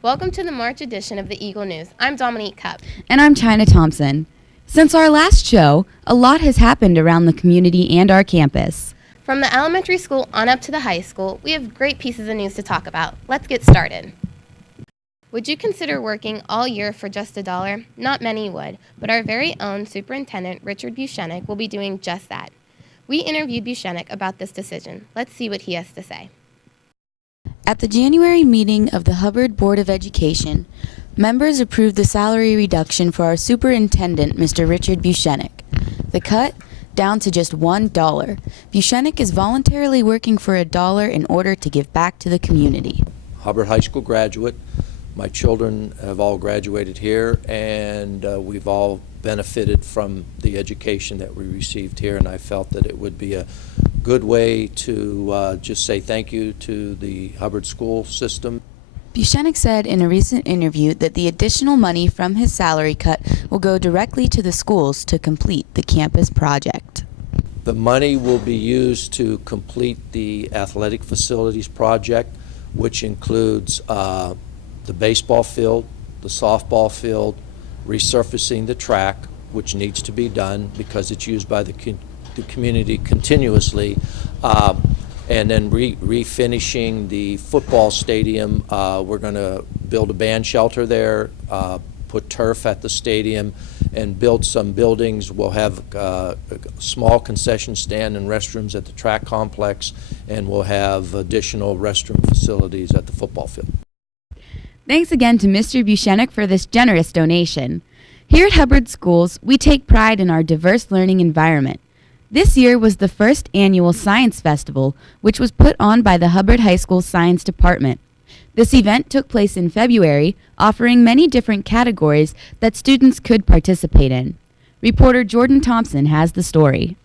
Welcome to the March edition of the Eagle News. I'm Dominique Cupp. And I'm China Thompson. Since our last show, a lot has happened around the community and our campus. From the elementary school on up to the high school, we have great pieces of news to talk about. Let's get started. Would you consider working all year for just $1? Not many would, but our very own Superintendent Richard Buchanek will be doing just that. We interviewed Buchanek about this decision. Let's see what he has to say. At the January meeting of the Hubbard Board of Education, members approved the salary reduction for our superintendent, Mr. Richard Buchanek. The cut? Down to just $1. Buchanek is voluntarily working for $1 in order to give back to the community. Hubbard High School graduate. My children have all graduated here, and we've all benefited from the education that we received here, and I felt that it would be a good way to just say thank you to the Hubbard school system. Buchanek said in a recent interview that the additional money from his salary cut will go directly to the schools to complete the campus project. The money will be used to complete the athletic facilities project, which includes the baseball field, the softball field, resurfacing the track, which needs to be done because it's used by the community continuously, and then refinishing the football stadium. We're going to build a band shelter there, put turf at the stadium, and build some buildings. We'll have a small concession stand and restrooms at the track complex, and we'll have additional restroom facilities at the football field. Thanks again to Mr. Buchanek for this generous donation. Here at Hubbard Schools, we take pride in our diverse learning environment. This year was the first annual Science Festival, which was put on by the Hubbard High School Science Department. This event took place in February, offering many different categories that students could participate in. Reporter Jordan Thompson has the story.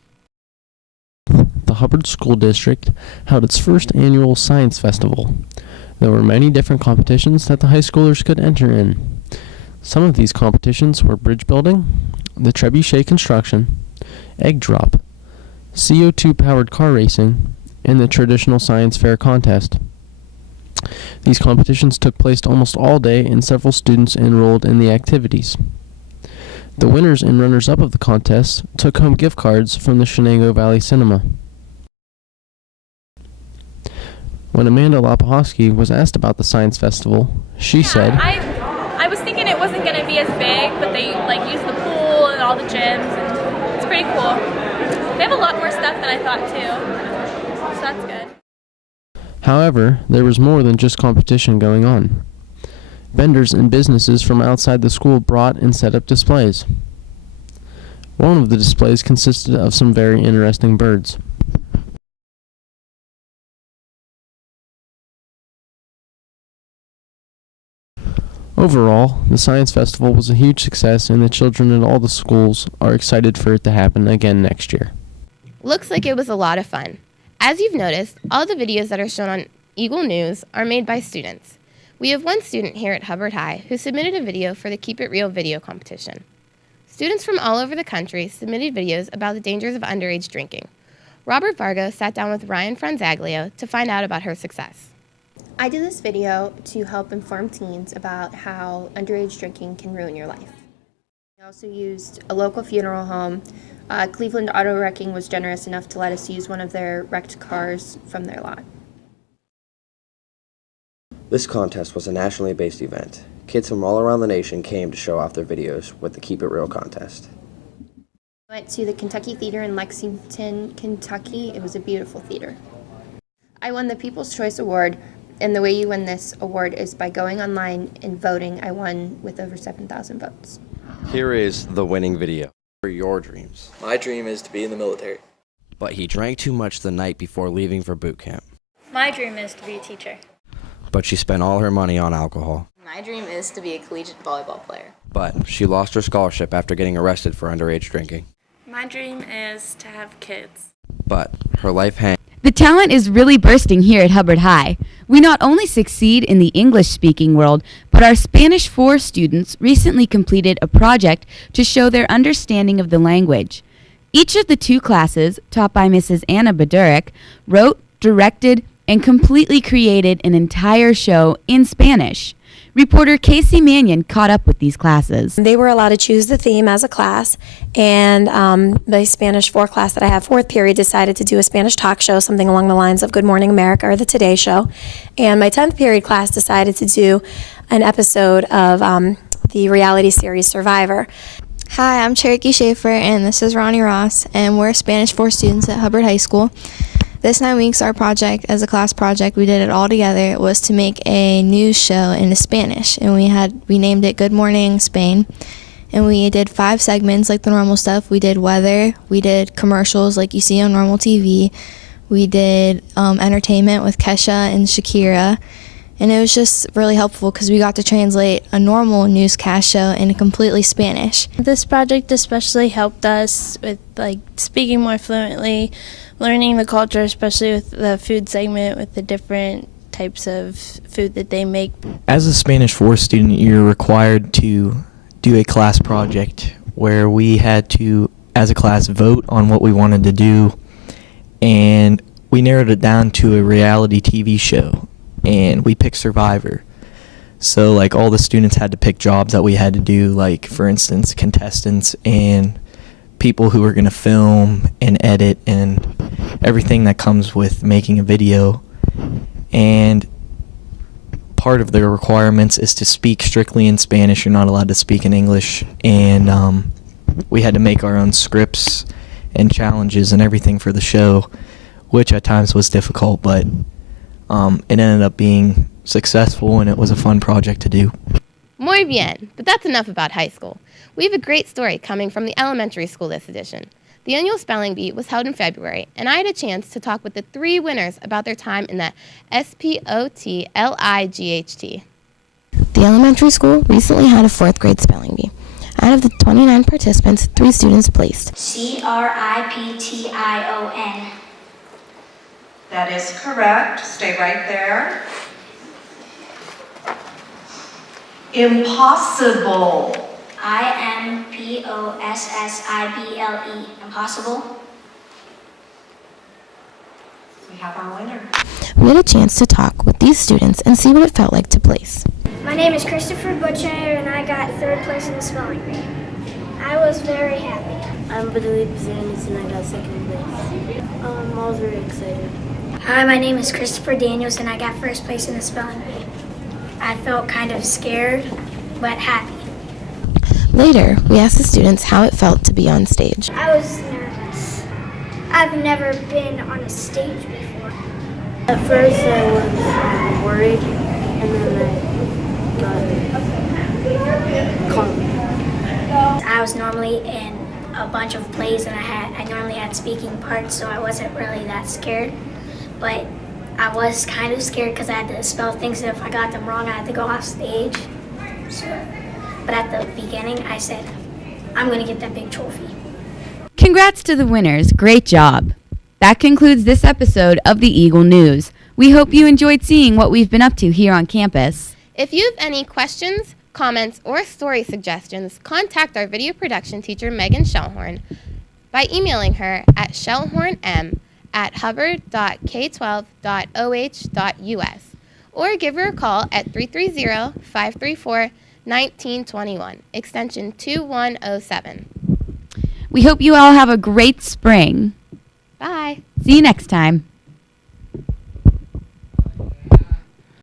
The Hubbard School District held its first annual Science Festival. There were many different competitions that the high schoolers could enter in. Some of these competitions were bridge building, the trebuchet construction, egg drop, CO2-powered car racing, and the traditional science fair contest. These competitions took place almost all day, and several students enrolled in the activities. The winners and runners-up of the contest took home gift cards from the Shenango Valley Cinema. When Amanda Lapahosky was asked about the Science Festival, she said, I was thinking it wasn't going to be as big, but they use the pool and all the gyms, and it's pretty cool. They have a lot more stuff than I thought too, so that's good. However, there was more than just competition going on. Vendors and businesses from outside the school brought and set up displays. One of the displays consisted of some very interesting birds. Overall, the Science Festival was a huge success, and the children at all the schools are excited for it to happen again next year. Looks like it was a lot of fun. As you've noticed, all the videos that are shown on Eagle News are made by students. We have one student here at Hubbard High who submitted a video for the Keep It Real video competition. Students from all over the country submitted videos about the dangers of underage drinking. Robert Vargo sat down with Ryan Franzaglio to find out about her success. I did this video to help inform teens about how underage drinking can ruin your life. I also used a local funeral home. Cleveland Auto Wrecking was generous enough to let us use one of their wrecked cars from their lot. This contest was a nationally based event. Kids from all around the nation came to show off their videos with the Keep It Real contest. I went to the Kentucky Theater in Lexington, Kentucky. It was a beautiful theater. I won the People's Choice Award. And the way you win this award is by going online and voting. I won with over 7,000 votes. Here is the winning video. For your dreams. My dream is to be in the military. But he drank too much the night before leaving for boot camp. My dream is to be a teacher. But she spent all her money on alcohol. My dream is to be a collegiate volleyball player. But she lost her scholarship after getting arrested for underage drinking. My dream is to have kids. But her life hangs. The talent is really bursting here at Hubbard High. We not only succeed in the English-speaking world, but our Spanish 4 students recently completed a project to show their understanding of the language. Each of the 2 classes, taught by Mrs. Anna Badurek, wrote, directed, and completely created an entire show in Spanish. Reporter Casey Mannion caught up with these classes. They were allowed to choose the theme as a class, and the Spanish 4 class that I have, 4th period, decided to do a Spanish talk show, something along the lines of Good Morning America or The Today Show. And my 10th period class decided to do an episode of the reality series Survivor. Hi, I'm Cherokee Schaefer, and this is Ronnie Ross, and we're Spanish 4 students at Hubbard High School. This 9 weeks, our project, as a class project, we did it all together, was to make a news show in Spanish, and we named it Good Morning Spain, and we did 5 segments like the normal stuff. We did weather, we did commercials like you see on normal TV, we did entertainment with Kesha and Shakira, and it was just really helpful because we got to translate a normal newscast show into completely Spanish. This project especially helped us with speaking more fluently, learning the culture, especially with the food segment, with the different types of food that they make. As a Spanish 4 student, you're required to do a class project where we had to, as a class, vote on what we wanted to do, and we narrowed it down to a reality TV show, and we picked Survivor. So all the students had to pick jobs that we had to do, for instance, contestants and people who were going to film and edit and everything that comes with making a video. And part of the requirements is to speak strictly in Spanish. You're not allowed to speak in English. And we had to make our own scripts and challenges and everything for the show, which at times was difficult, but it ended up being successful, and it was a fun project to do. Muy bien, but that's enough about high school. We have a great story coming from the elementary school this edition. The annual spelling bee was held in February, and I had a chance to talk with the 3 winners about their time in the SPOTLIGHT. The elementary school recently had a 4th grade spelling bee. Out of the 29 participants, 3 students placed. CRIPTION. That is correct. Stay right there. Impossible. IMPOSSIBLE. Impossible. We have our winner. We had a chance to talk with these students and see what it felt like to place. My name is Christopher Butcher, and I got 3rd place in the spelling bee. I was very happy. I'm Badali Pizanis, and I got 2nd place. I was very excited. Hi, my name is Christopher Daniels, and I got 1st place in the spelling bee. I felt kind of scared, but happy. Later, we asked the students how it felt to be on stage. I was nervous. I've never been on a stage before. At first I was worried, and then I got calm. I was normally in a bunch of plays, and I normally had speaking parts, so I wasn't really that scared. But I was kind of scared because I had to spell things, and if I got them wrong, I had to go off stage. But at the beginning, I said, I'm going to get that big trophy. Congrats to the winners. Great job. That concludes this episode of the Eagle News. We hope you enjoyed seeing what we've been up to here on campus. If you have any questions, comments, or story suggestions, contact our video production teacher, Megan Shellhorn, by emailing her at shellhornm@hubbard.k12.oh.us, or give her a call at 330-534-1921, extension 2107. We hope you all have a great spring. Bye. See you next time.